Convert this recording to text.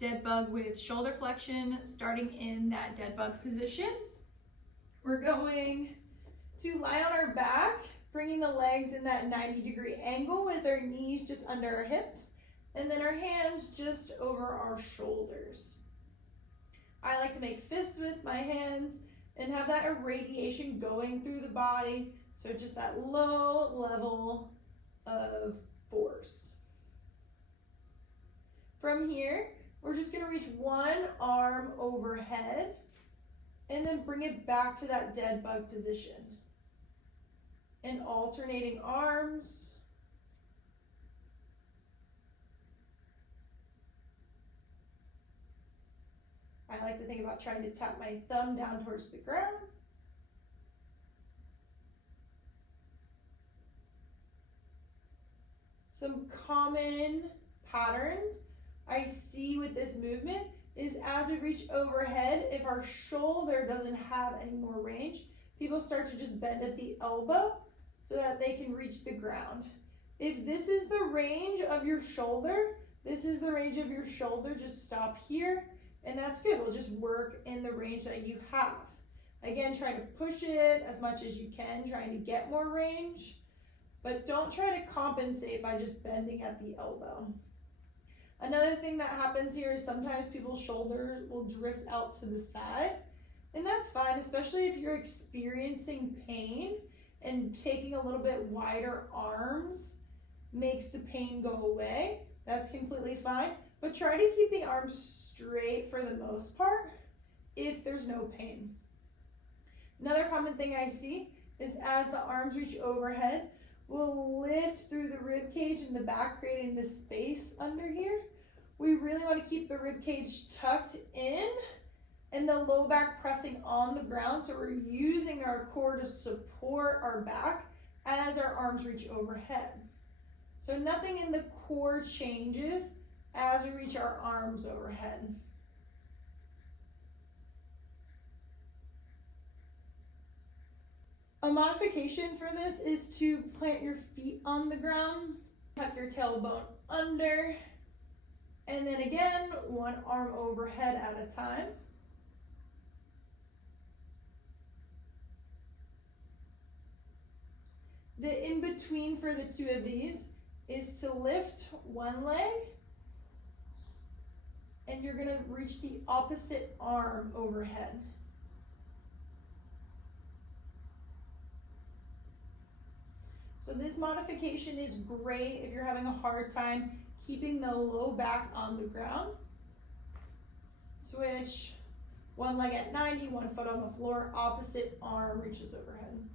dead bug with shoulder flexion, starting in that dead bug position. We're going to lie on our back, bringing the legs in that 90-degree angle with our knees just under our hips, and then our hands just over our shoulders. I like to make fists with my hands and have that irradiation going through the body, so just that low level of force. From here, we're just going to reach one arm overhead and then bring it back to that dead bug position. And alternating arms. I like to think about trying to tap my thumb down towards the ground. Some common patterns I see with this movement is as we reach overhead, if our shoulder doesn't have any more range, people start to just bend at the elbow so that they can reach the ground. If this is the range of your shoulder, just stop here, and that's good. We'll just work in the range that you have. Again, try to push it as much as you can, trying to get more range, but don't try to compensate by just bending at the elbow. Another thing that happens here is sometimes people's shoulders will drift out to the side, and that's fine, especially if you're experiencing pain, and taking a little bit wider arms makes the pain go away. That's completely fine, but try to keep the arms straight for the most part if there's no pain. Another common thing I see is as the arms reach overhead, we'll lift through the rib cage in the back, creating this space under here. We really want to keep the rib cage tucked in and the low back pressing on the ground, so we're using our core to support our back as our arms reach overhead. So nothing in the core changes as we reach our arms overhead. A modification for this is to plant your feet on the ground, tuck your tailbone under, and then again, one arm overhead at a time. The in-between for the two of these is to lift one leg, and you're gonna reach the opposite arm overhead. So this modification is great if you're having a hard time keeping the low back on the ground. Switch, one leg at 90, one foot on the floor, opposite arm reaches overhead.